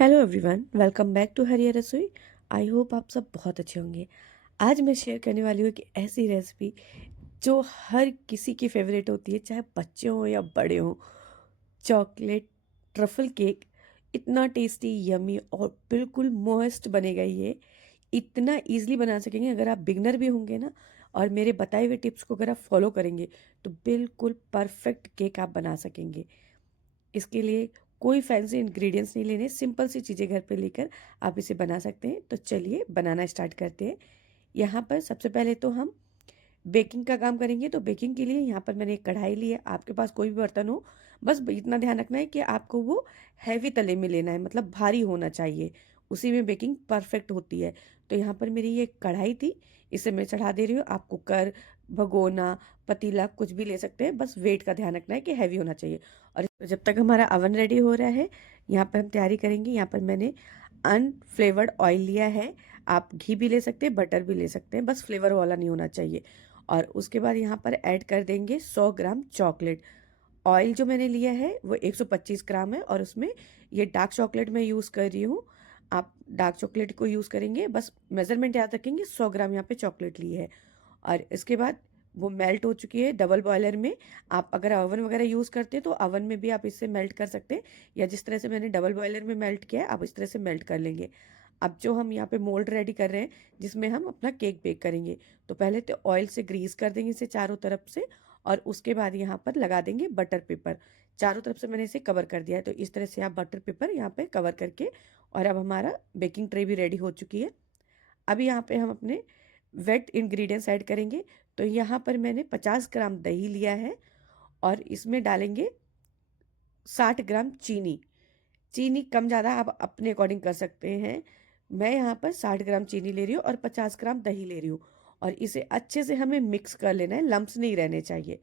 Hello everyone, welcome back to Hariyar Rasoi. I hope आप सब बहुत अच्छे होंगे। आज मैं शेयर करने वाली हूँ एक ऐसी रेसिपी जो हर किसी की फेवरेट होती है, चाहे बच्चे हों या बड़े हों। चॉकलेट ट्रफल केक इतना टेस्टी, यमी और बिल्कुल मस्त बनेगा। ये इतना इजीली बना सकेंगे अगर आप बिगनर भी होंगे ना, और मेरे बताए हुए टिप्स को अगर आप फॉलो करेंगे तो बिल्कुल परफेक्ट केक आप बना सकेंगे। इसके लिए कोई फैंसी इंग्रेडिएंट्स नहीं लेने, सिंपल सी चीज़ें घर पे लेकर आप इसे बना सकते हैं। तो चलिए बनाना स्टार्ट करते हैं। यहाँ पर सबसे पहले तो हम बेकिंग का काम करेंगे। तो बेकिंग के लिए यहाँ पर मैंने एक कढ़ाई ली है। आपके पास कोई भी बर्तन हो, बस इतना ध्यान रखना है कि आपको वो हैवी तले में लेना है, मतलब भारी होना चाहिए, उसी में बेकिंग परफेक्ट होती है। तो यहाँ पर मेरी ये कढ़ाई थी, इसे मैं चढ़ा दे रही हूँ। आप कुकर, भगोना, पतीला कुछ भी ले सकते हैं, बस वेट का ध्यान रखना है कि हैवी होना चाहिए। और जब तक हमारा अवन रेडी हो रहा है, यहाँ पर हम तैयारी करेंगे। यहाँ पर मैंने अनफ्लेवर्ड ऑयल लिया है। आप घी भी ले सकते हैं, बटर भी ले सकते हैं, बस फ्लेवर वाला नहीं होना चाहिए। और उसके बाद यहाँ पर ऐड कर देंगे 100 ग्राम चॉकलेट। ऑयल जो मैंने लिया है वो 125 ग्राम है, और उसमें ये डार्क चॉकलेट मैं यूज़ कर रही हूँ। आप डार्क चॉकलेट को यूज़ करेंगे, बस मेजरमेंट याद रखेंगे। 100 ग्राम यहाँ पे चॉकलेट ली है। और इसके बाद वो मेल्ट हो चुकी है डबल बॉयलर में। आप अगर ओवन वगैरह यूज़ करते हैं तो ओवन में भी आप इससे मेल्ट कर सकते हैं, या जिस तरह से मैंने डबल बॉयलर में मेल्ट किया है आप इस तरह से मेल्ट कर लेंगे। अब जो हम यहाँ पे मोल्ड रेडी कर रहे हैं जिसमें हम अपना केक बेक करेंगे, तो पहले तो ऑयल से ग्रीस कर देंगे इसे चारों तरफ से, और उसके बाद यहाँ पर लगा देंगे बटर पेपर। चारों तरफ से मैंने इसे कवर कर दिया है, तो इस तरह से आप बटर पेपर यहाँ पे कवर करके, और अब हमारा बेकिंग ट्रे भी रेडी हो चुकी है। अभी यहाँ पे हम अपने वेट इंग्रेडिएंट्स ऐड करेंगे। तो यहाँ पर मैंने 50 ग्राम दही लिया है, और इसमें डालेंगे 60 ग्राम चीनी। चीनी कम ज़्यादा आप अपने अकॉर्डिंग कर सकते हैं। मैं यहाँ पर 60 ग्राम चीनी ले रही हूँ और 50 ग्राम दही ले रही हूँ, और इसे अच्छे से हमें मिक्स कर लेना है, लम्प्स नहीं रहने चाहिए।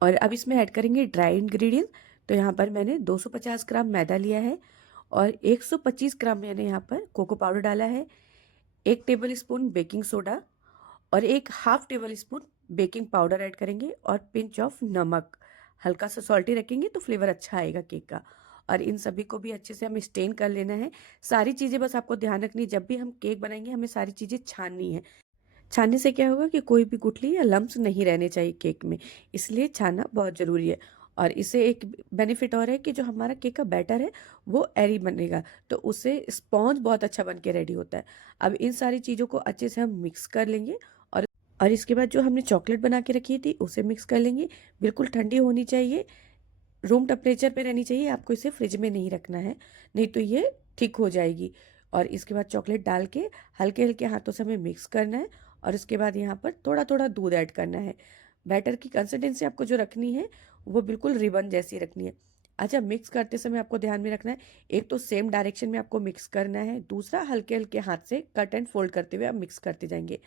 और अब इसमें ऐड करेंगे ड्राई इंग्रेडिएंट। तो यहाँ पर मैंने 250 ग्राम मैदा लिया है, और 125 ग्राम मैंने यहाँ पर कोको पाउडर डाला है, 1 टेबल स्पून बेकिंग सोडा, और एक half table spoon baking powder add करेंगे, और पिंच ऑफ नमक। हल्का सा सॉल्टी रखेंगे तो फ्लेवर अच्छा आएगा केक का। और इन सभी को भी अच्छे से हमें स्टेन कर लेना है। सारी चीज़ें बस आपको ध्यान रखनी है, जब भी हम केक बनाएंगे हमें सारी चीज़ें छाननी है। छानने से क्या होगा कि कोई भी गुठली या लम्प्स नहीं रहने चाहिए केक में, इसलिए छानना बहुत ज़रूरी है। और इससे एक बेनिफिट और है कि जो हमारा केक का बैटर है वो एरी बनेगा, तो उससे स्पॉन्ज बहुत अच्छा बन के रेडी होता है। अब इन सारी चीज़ों को अच्छे से हम मिक्स कर लेंगे, और इसके बाद जो हमने चॉकलेट बना के रखी थी उसे मिक्स कर लेंगे। बिल्कुल ठंडी होनी चाहिए, रूम टेम्परेचर पे रहनी चाहिए। आपको इसे फ्रिज में नहीं रखना है, नहीं तो ये थिक हो जाएगी। और इसके बाद चॉकलेट डाल के हल्के हल्के हाथों से हमें मिक्स करना है, और इसके बाद यहाँ पर थोड़ा थोड़ा दूध ऐड करना है। बैटर की कंसिस्टेंसी आपको जो रखनी है वो बिल्कुल रिबन जैसी रखनी है। अच्छा, मिक्स करते समय आपको ध्यान में रखना है, एक तो सेम डायरेक्शन में आपको मिक्स करना है, दूसरा हल्के हल्के हाथ से कट एंड फोल्ड करते हुए आप मिक्स करते जाएंगे।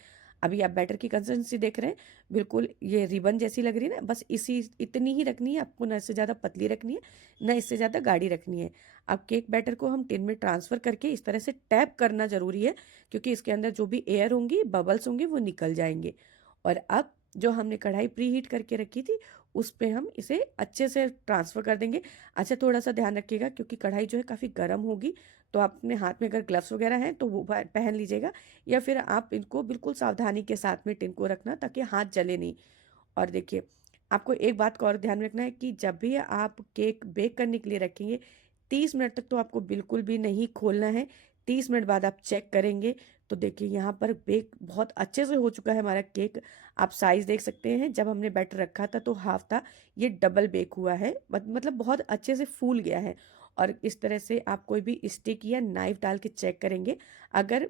अभी आप बैटर की कंसिस्टेंसी देख रहे हैं, बिल्कुल ये रिबन जैसी लग रही है ना, बस इसी इतनी ही रखनी है आपको, ना इससे ज़्यादा पतली रखनी है, ना इससे ज़्यादा गाढ़ी रखनी है। अब केक बैटर को हम टिन में ट्रांसफ़र करके इस तरह से टैप करना ज़रूरी है, क्योंकि इसके अंदर जो भी एयर होंगी, बबल्स होंगे, वो निकल जाएंगे। और अब जो हमने कढ़ाई प्री हीट करके रखी थी उस पे हम इसे अच्छे से ट्रांसफ़र कर देंगे। अच्छा, थोड़ा सा ध्यान रखिएगा क्योंकि कढ़ाई जो है काफ़ी गर्म होगी, तो आप अपने हाथ में अगर ग्लव्स वगैरह हैं तो वो पहन लीजिएगा, या फिर आप इनको बिल्कुल सावधानी के साथ में टिन को रखना ताकि हाथ जले नहीं। और देखिए, आपको एक बात का और ध्यान रखना है कि जब भी आप केक बेक करने के लिए रखेंगे, 30 मिनट तक तो आपको बिल्कुल भी नहीं खोलना है। 30 मिनट बाद आप चेक करेंगे तो देखिए यहाँ पर बेक बहुत अच्छे से हो चुका है हमारा केक। आप साइज़ देख सकते हैं, जब हमने बैटर रखा था तो हाफ था, ये डबल बेक हुआ है, मतलब बहुत अच्छे से फूल गया है। और इस तरह से आप कोई भी स्टिक या नाइफ डाल के चेक करेंगे, अगर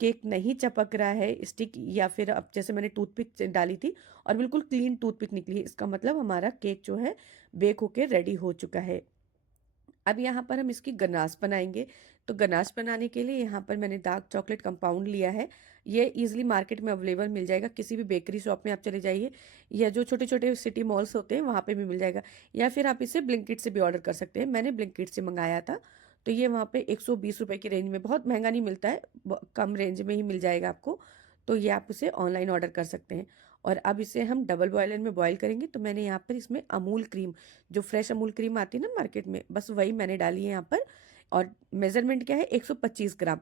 केक नहीं चपक रहा है स्टिक, या फिर अब जैसे मैंने टूथपिक डाली थी और बिल्कुल क्लीन टूथपिक निकली, इसका मतलब हमारा केक जो है बेक होके रेडी हो चुका है। अब यहाँ पर हम इसकी गनाश बनाएंगे। तो गनाश बनाने के लिए यहाँ पर मैंने डार्क चॉकलेट कंपाउंड लिया है। ये इजीली मार्केट में अवेलेबल मिल जाएगा, किसी भी बेकरी शॉप में आप चले जाइए, या जो छोटे छोटे सिटी मॉल्स होते हैं वहाँ पे भी मिल जाएगा, या फिर आप इसे ब्लिंकिट से भी ऑर्डर कर सकते हैं। मैंने ब्लिंकिट से मंगाया था, तो ये वहाँ पे 120 रुपये की रेंज में, बहुत महंगा नहीं मिलता है, कम रेंज में ही मिल जाएगा आपको। तो ये आप इसे ऑनलाइन ऑर्डर कर सकते हैं। और अब इसे हम डबल बॉयलर में बॉईल करेंगे। तो मैंने यहाँ पर इसमें अमूल क्रीम, जो फ्रेश अमूल क्रीम आती है ना मार्केट में, बस वही मैंने डाली है यहाँ पर। और मेज़रमेंट क्या है 125 ग्राम।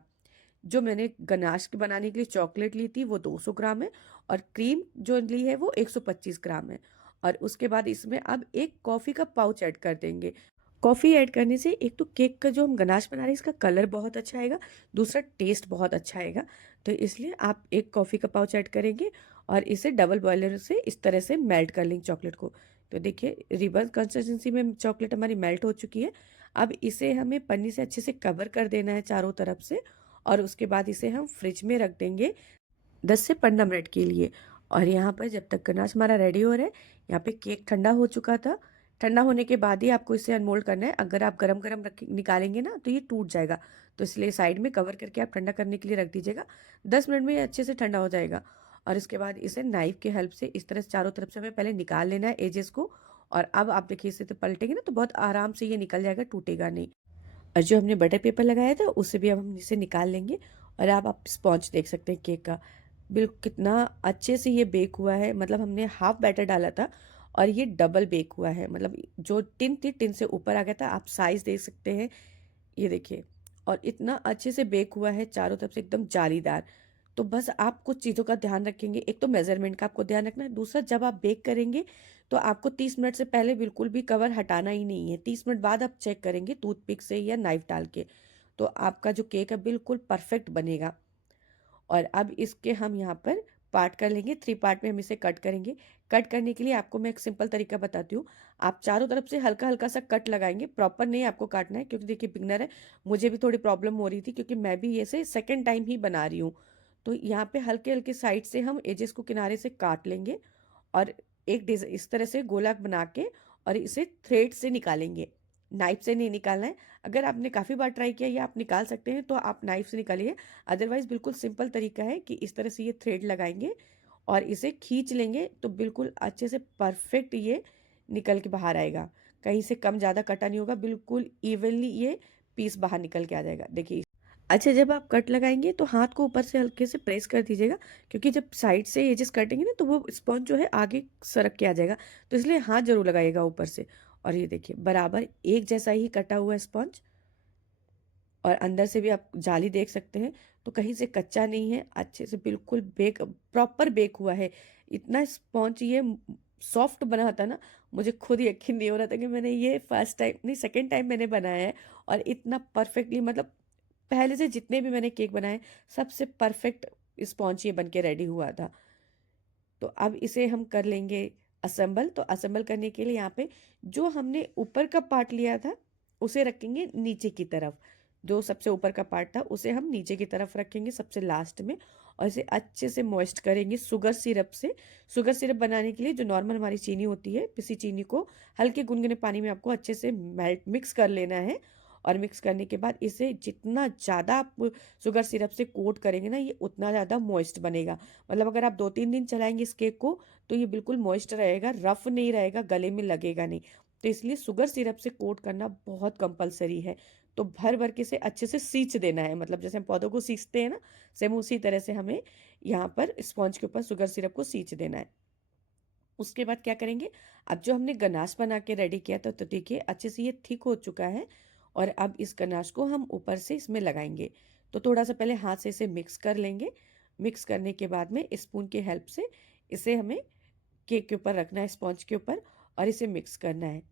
जो मैंने गनाश के बनाने के लिए चॉकलेट ली थी वो 200 ग्राम है, और क्रीम जो ली है वो 125 ग्राम है। और उसके बाद इसमें अब एक कॉफ़ी का पाउच ऐड कर देंगे। कॉफ़ी ऐड करने से एक तो केक का जो हम गनाश बना रहे हैं इसका कलर बहुत अच्छा आएगा, दूसरा टेस्ट बहुत अच्छा आएगा। तो इसलिए आप एक कॉफ़ी का पाउच ऐड करेंगे और इसे डबल बॉयलर से इस तरह से मेल्ट कर लेंगे चॉकलेट को। तो देखिए रिबन कंसिस्टेंसी में चॉकलेट हमारी मेल्ट हो चुकी है। अब इसे हमें पन्नी से अच्छे से कवर कर देना है चारों तरफ से, और उसके बाद इसे हम फ्रिज में रख देंगे 10 से 15 मिनट के लिए। और यहाँ पर जब तक गनाश हमारा रेडी हो रहा है, यहाँ पे केक ठंडा हो चुका था। ठंडा होने के बाद ही आपको इसे अनमोल्ड करना है। अगर आप गरम गरम रख निकालेंगे ना तो ये टूट जाएगा, तो इसलिए साइड में कवर करके आप ठंडा करने के लिए रख दीजिएगा। 10 मिनट में ये अच्छे से ठंडा हो जाएगा। और इसके बाद इसे नाइफ के हेल्प से इस तरह से चारों तरफ से हमें पहले निकाल लेना है एजेस को। और अब आप देखिए इसे तो पलटेंगे ना तो बहुत आराम से ये निकल जाएगा, टूटेगा नहीं। और जो हमने बटर पेपर लगाया था उससे भी अब हम इसे निकाल लेंगे। और आप स्पॉन्ज देख सकते हैं केक का, बिल्कुल कितना अच्छे से ये बेक हुआ है। मतलब हमने हाफ बैटर डाला था और ये डबल बेक हुआ है। मतलब जो टिन थी टिन से ऊपर आ गया था। आप साइज देख सकते हैं, ये देखिए। और इतना अच्छे से बेक हुआ है चारों तरफ से एकदम जालीदार। तो बस आप कुछ चीज़ों का ध्यान रखेंगे, एक तो मेजरमेंट का आपको ध्यान रखना है, दूसरा जब आप बेक करेंगे तो आपको 30 मिनट से पहले बिल्कुल भी कवर हटाना ही नहीं है। 30 मिनट बाद आप चेक करेंगे टूथपिक से या नाइफ डाल के, तो आपका जो केक है बिल्कुल परफेक्ट बनेगा। और अब इसके हम यहाँ पर पार्ट कर लेंगे, 3 पार्ट में हम इसे कट करेंगे। कट करने के लिए आपको मैं एक सिंपल तरीका बताती हूँ। आप चारों तरफ से हल्का हल्का सा कट लगाएंगे, प्रॉपर नहीं आपको काटना है, क्योंकि देखिए बिगनर है, मुझे भी थोड़ी प्रॉब्लम हो रही थी क्योंकि मैं भी ये से सेकेंड टाइम ही बना रही हूँ। तो यहाँ पे हल्के हल्के साइड से हम एजेस को किनारे से काट लेंगे और एक इस तरह से गोला बना के और इसे थ्रेड से निकालेंगे। नाइफ से नहीं निकालना है। अगर आपने काफ़ी बार ट्राई किया या आप निकाल सकते हैं तो आप नाइफ से निकालिए। अदरवाइज बिल्कुल सिंपल तरीका है कि इस तरह से ये थ्रेड लगाएंगे और इसे खींच लेंगे तो बिल्कुल अच्छे से परफेक्ट ये निकल के बाहर आएगा। कहीं से कम ज़्यादा कटा नहीं होगा, बिल्कुल इवनली ये पीस बाहर निकल के आ जाएगा, देखिए। अच्छा, जब आप कट लगाएंगे तो हाथ को ऊपर से हल्के से प्रेस कर दीजिएगा, क्योंकि जब साइड से एजेस कटेंगे ना तो वो स्पॉन्ज जो है आगे सरक के आ जाएगा। तो इसलिए हाथ जरूर लगाइएगा ऊपर से। और ये देखिए बराबर एक जैसा ही कटा हुआ है स्पॉन्ज, और अंदर से भी आप जाली देख सकते हैं, तो कहीं से कच्चा नहीं है, अच्छे से बिल्कुल बेक प्रॉपर बेक हुआ है। इतना स्पॉन्ज ये सॉफ्ट बना था ना, मुझे खुद यकीन नहीं हो रहा था कि मैंने ये फर्स्ट टाइम नहीं सेकंड टाइम मैंने बनाया है। और इतना परफेक्टली, मतलब पहले से जितने भी मैंने केक बनाए सबसे परफेक्ट स्पॉन्ज ये बन के रेडी हुआ था। तो अब इसे हम कर लेंगे असेंबल। तो असेंबल करने के लिए यहाँ पे जो हमने ऊपर का पार्ट लिया था उसे रखेंगे नीचे की तरफ। जो सबसे ऊपर का पार्ट था उसे हम नीचे की तरफ रखेंगे सबसे लास्ट में, और इसे अच्छे से मॉइस्ट करेंगे शुगर सिरप से। शुगर सिरप बनाने के लिए जो नॉर्मल हमारी चीनी होती है, पिसी चीनी को हल्के गुनगुने पानी में आपको अच्छे से मेल्ट मिक्स कर लेना है। और मिक्स करने के बाद इसे जितना ज़्यादा आप शुगर सिरप से कोट करेंगे ना, ये उतना ज़्यादा मॉइस्ट बनेगा। मतलब अगर आप 2-3 दिन चलाएंगे इस केक को तो ये बिल्कुल मॉइस्ट रहेगा, रफ नहीं रहेगा, गले में लगेगा नहीं। तो इसलिए शुगर सिरप से कोट करना बहुत कंपलसरी है। तो भर भर के इसे अच्छे से सींच देना है, मतलब जैसे हम पौधों को सींचते हैं ना, सेम उसी तरह से हमें यहाँ पर स्पॉन्ज के ऊपर शुगर सिरप को सींच देना है। उसके बाद क्या करेंगे, अब जो हमने गनाश बना के रेडी किया था तो देखिए अच्छे से ये थिक हो चुका है। और अब इस गनाश को हम ऊपर से इसमें लगाएंगे। तो थोड़ा सा पहले हाथ से इसे मिक्स कर लेंगे। मिक्स करने के बाद में स्पून की हेल्प से इसे हमें केक के ऊपर रखना है, स्पॉन्ज के ऊपर, और इसे मिक्स करना है।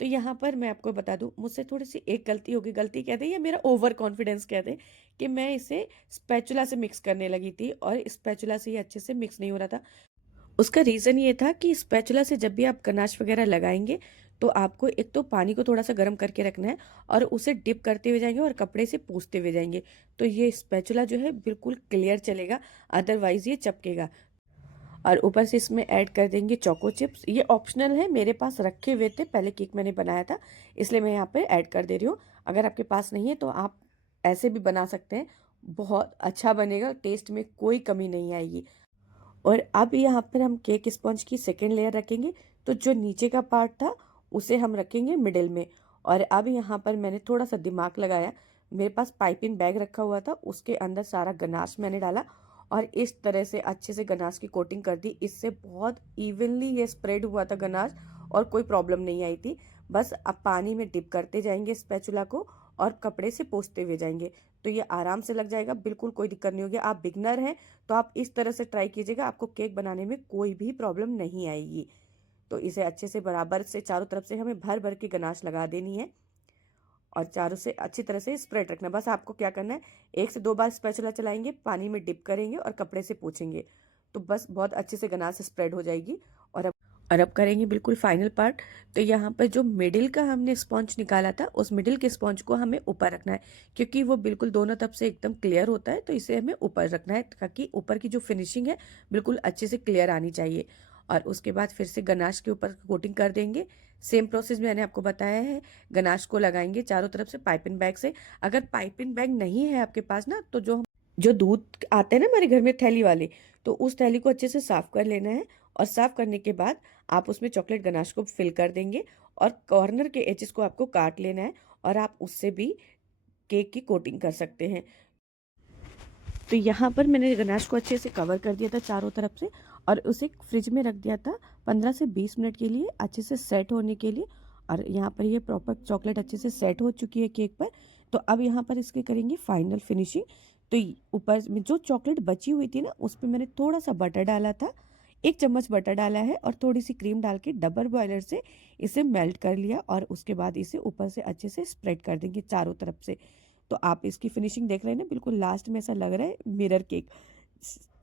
तो यहाँ पर मैं आपको बता दूं, मुझसे थोड़ी सी एक गलती होगी, गलती कहते हैं या मेरा ओवर कॉन्फिडेंस कहते हैं, कि मैं इसे स्पैचुला से मिक्स करने लगी थी और स्पैचुला से ये अच्छे से मिक्स नहीं हो रहा था। उसका रीज़न ये था कि स्पैचुला से जब भी आप गनाश वगैरह लगाएंगे तो आपको एक तो पानी को थोड़ा सा गर्म करके रखना है और उसे डिप करते हुए जाएंगे और कपड़े से पोंछते हुए जाएंगे। तो ये स्पैचुला जो है बिल्कुल क्लियर चलेगा, अदरवाइज ये चपकेगा। और ऊपर से इसमें ऐड कर देंगे चोको चिप्स। ये ऑप्शनल है, मेरे पास रखे हुए थे पहले केक मैंने बनाया था, इसलिए मैं यहाँ पे ऐड कर दे रही हूँ। अगर आपके पास नहीं है तो आप ऐसे भी बना सकते हैं, बहुत अच्छा बनेगा, टेस्ट में कोई कमी नहीं आएगी। और अब यहाँ पर हम केक स्पॉन्ज की सेकेंड लेयर रखेंगे। तो जो नीचे का पार्ट था उसे हम रखेंगे मिडिल में। और अब यहाँ पर मैंने थोड़ा सा दिमाग लगाया, मेरे पास पाइपिंग बैग रखा हुआ था, उसके अंदर सारा गनाश मैंने डाला और इस तरह से अच्छे से गनाश की कोटिंग कर दी। इससे बहुत इवनली ये स्प्रेड हुआ था गनाश और कोई प्रॉब्लम नहीं आई थी। बस अब पानी में डिप करते जाएंगे स्पैचुला को और कपड़े से पोंछते हुए जाएंगे तो ये आराम से लग जाएगा, बिल्कुल कोई दिक्कत नहीं होगी। आप बिगनर हैं तो आप इस तरह से ट्राई कीजिएगा, आपको केक बनाने में कोई भी प्रॉब्लम नहीं आएगी। तो इसे अच्छे से बराबर से चारों तरफ से हमें भर भर के गनाश लगा देनी है और चारों से अच्छी तरह से स्प्रेड रखना। बस आपको क्या करना है, 1 से 2 बार स्पैचुला चलाएंगे, पानी में डिप करेंगे और कपड़े से पोंछेंगे तो बस बहुत अच्छे से गनाश स्प्रेड हो जाएगी। और अब करेंगे बिल्कुल फाइनल पार्ट। तो यहाँ पर जो मिडिल का हमने स्पॉन्ज निकाला था, उस मिडिल के स्पॉन्ज को हमें ऊपर रखना है, क्योंकि वो बिल्कुल दोनों तरफ से एकदम क्लियर होता है, तो इसे हमें ऊपर रखना है ताकि ऊपर की जो फिनिशिंग है बिल्कुल अच्छे से क्लियर आनी चाहिए। और उसके बाद फिर से गनाश के ऊपर कोटिंग कर देंगे। सेम प्रोसेस मैंने आपको बताया है। गनाश को लगाएंगे चारों तरफ से पाइपिंग बैग से। अगर पाइपिंग बैग नहीं है आपके पास ना, तो जो दूध आते हैं ना हमारे घर में थैली वाले, तो उस थैली को अच्छे से साफ कर लेना है। और साफ करने के बाद आप उसमें चॉकलेट गनाश को फिल कर देंगे और कॉर्नर के एजेस को आपको काट लेना है और आप उससे भी केक की कोटिंग कर सकते हैं। तो यहाँ पर मैंने गनाश को अच्छे से कवर कर दिया था चारों तरफ से और उसे फ्रिज में रख दिया था 15 से 20 मिनट के लिए अच्छे से सेट होने के लिए। और यहाँ पर ये प्रॉपर चॉकलेट अच्छे से सेट हो चुकी है केक पर। तो अब यहाँ पर इसके करेंगे फाइनल फिनिशिंग। तो ऊपर में जो चॉकलेट बची हुई थी ना, उस पर मैंने थोड़ा सा बटर डाला था, 1 चम्मच बटर डाला है और थोड़ी सी क्रीम डाल के डबल बॉयलर से इसे मेल्ट कर लिया और उसके बाद इसे ऊपर से अच्छे से स्प्रेड कर देंगे चारों तरफ से। तो आप इसकी फिनिशिंग देख रहे हैं ना, बिल्कुल लास्ट में ऐसा लग रहा है मिरर केक,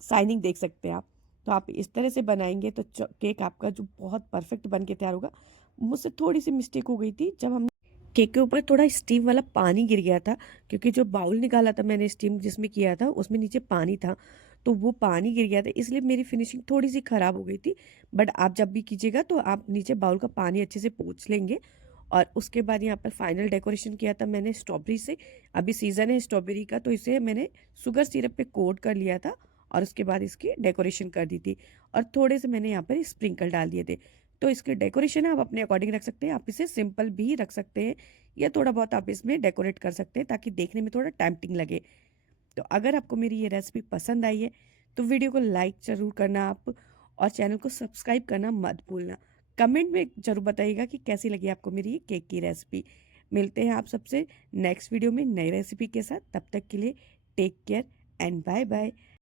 शाइनिंग देख सकते हैं आप। तो आप इस तरह से बनाएंगे तो केक आपका जो बहुत परफेक्ट बन के तैयार होगा। मुझसे थोड़ी सी मिस्टेक हो गई थी, जब हम केक के ऊपर थोड़ा स्टीम वाला पानी गिर गया था, क्योंकि जो बाउल निकाला था मैंने स्टीम जिसमें किया था उसमें नीचे पानी था, तो वो पानी गिर गया था, इसलिए मेरी फिनिशिंग थोड़ी सी ख़राब हो गई थी। बट आप जब भी कीजिएगा तो आप नीचे बाउल का पानी अच्छे से पोंछ लेंगे। और उसके बाद यहाँ पर फाइनल डेकोरेशन किया था मैंने स्ट्रॉबेरी से। अभी सीज़न है स्ट्रॉबेरी का, तो इसे मैंने शुगर सिरप पे कोट कर लिया था और उसके बाद इसकी डेकोरेशन कर दी थी और थोड़े से मैंने यहाँ पर स्प्रिंकल डाल दिए थे। तो इसके डेकोरेशन आप अपने अकॉर्डिंग रख सकते हैं, आप इसे सिंपल भी रख सकते हैं या थोड़ा बहुत आप इसमें डेकोरेट कर सकते हैं ताकि देखने में थोड़ा टेम्पटिंग लगे। तो अगर आपको मेरी ये रेसिपी पसंद आई है तो वीडियो को लाइक ज़रूर करना आप, और चैनल को सब्सक्राइब करना मत भूलना। कमेंट में ज़रूर बताइएगा कि कैसी लगी आपको मेरी ये केक की रेसिपी। मिलते हैं आप सबसे नेक्स्ट वीडियो में नई रेसिपी के साथ। तब तक के लिए take care and bye bye.